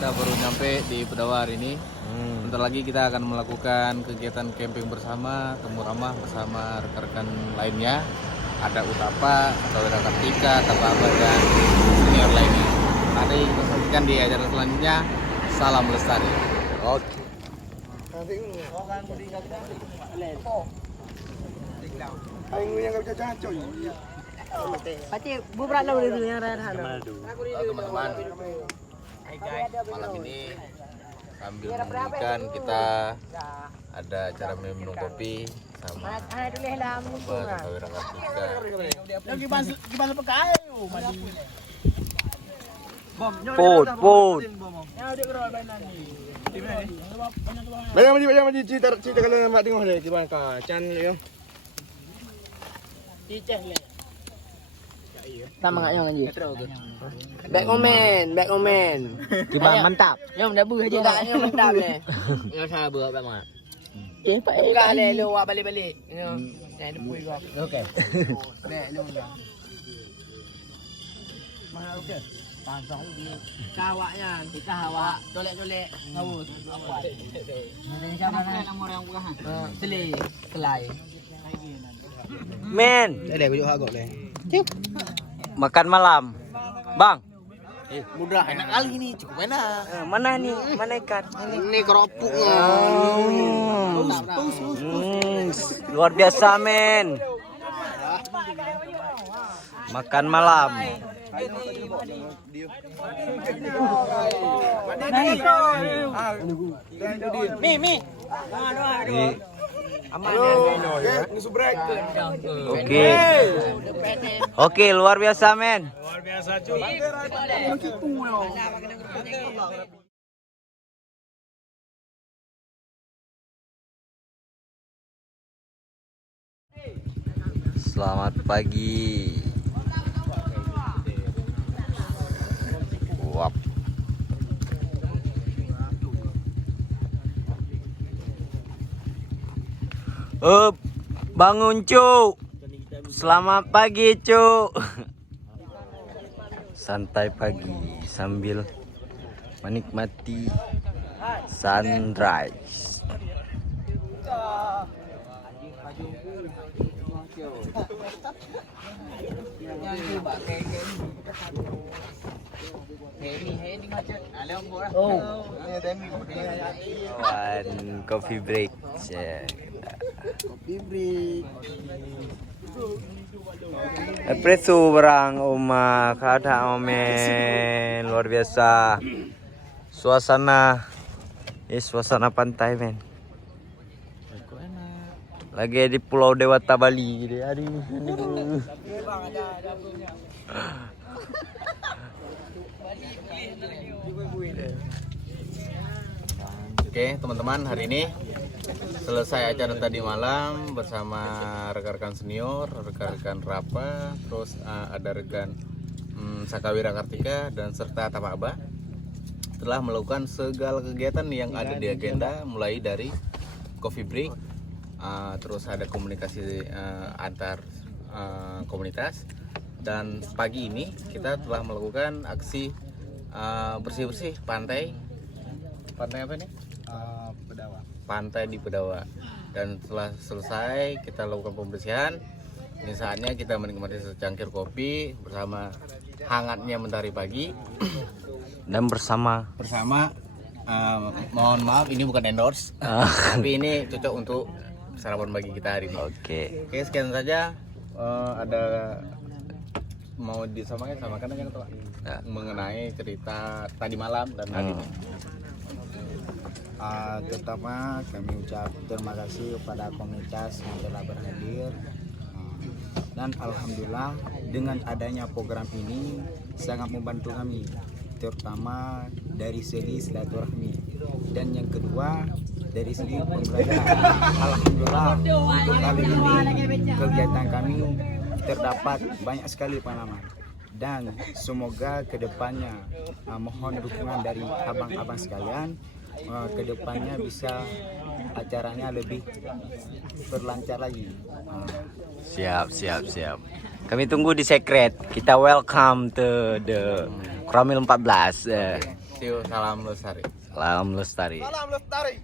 kita baru nyampe di Pedawa hari ini. Bentar lagi kita akan melakukan kegiatan camping bersama, temu ramah bersama rekan-rekan lainnya. Ada Utapa, Kawira Kartika, Tapa dan senior lainnya. Nanti kita saksikan di acara selanjutnya. Salam Lestari. Oke. Pasti berat lah dulu yang rada. Teman-teman, malam ini sambil menyanyikan kita ada acara minum kopi sama Kawira Kartika. Put. Banyak cerita kalau nak tengok dia gimana kah? Chan yo. Sama nggak yang lanjut? Back comment. Gimana mantap? Yang dah buh aja tak yang mantap ni. Yang salah buat banget. Pak enggak le lu buat balik-balik. Yang depui gua. Okey. Baik lu dah. Mana okey? Pasang di kawaknya, di kawak, colek-colek ngawut. Siapa nomor yang bukan? Selai. Men, Ada aku juga agak le. makan malam. Bang, Mudah enak kali ni, cukup enak. mana nih? Mana ikan? Ini keropok. Luar biasa, men. Makan malam. Mi. Ini. Ini subrek. Oke, luar biasa, men. Selamat pagi. Wap. Bangun, Cuk. Selamat pagi, Cuk. Santai pagi sambil menikmati sunrise. One coffee break. Aprecio barang Oma kada men, luar biasa. Suasana pantai, men. Lagi di Pulau Dewata Bali. Aduh. Oke, teman-teman, hari ini selesai acara tadi malam bersama rekan-rekan senior, rekan-rekan Rapa, terus ada rekan Sakawira Kartika dan serta Tapaba. Telah melakukan segala kegiatan yang ada di agenda, mulai dari coffee break, terus ada komunikasi antar komunitas, dan pagi ini kita telah melakukan aksi bersih-bersih pantai apa nih? Pantai di Pedawa. Dan setelah selesai kita lakukan pembersihan. Ini saatnya kita menikmati secangkir kopi bersama hangatnya mentari pagi. Dan bersama mohon maaf ini bukan endorse, tapi ini cocok untuk sarapan pagi kita hari ini. Oke. Oke, sekian saja. Ada mau disamakan aja Pak mengenai cerita tadi malam dan hari ini. Terutama kami ucap terima kasih kepada komunitas yang telah berhadir, dan alhamdulillah dengan adanya program ini sangat membantu kami, terutama dari segi silaturahmi, dan yang kedua dari segi pembelajaran. Alhamdulillah untuk kali ini kegiatan kami terdapat banyak sekali pengalaman, dan semoga kedepannya mohon dukungan dari abang-abang sekalian. Kedepannya bisa acaranya lebih berlancar lagi. Siap. Kami tunggu di secret. Kita welcome to the Kramil 14. See you. Salam lestari. Salam lestari. Salam lestari.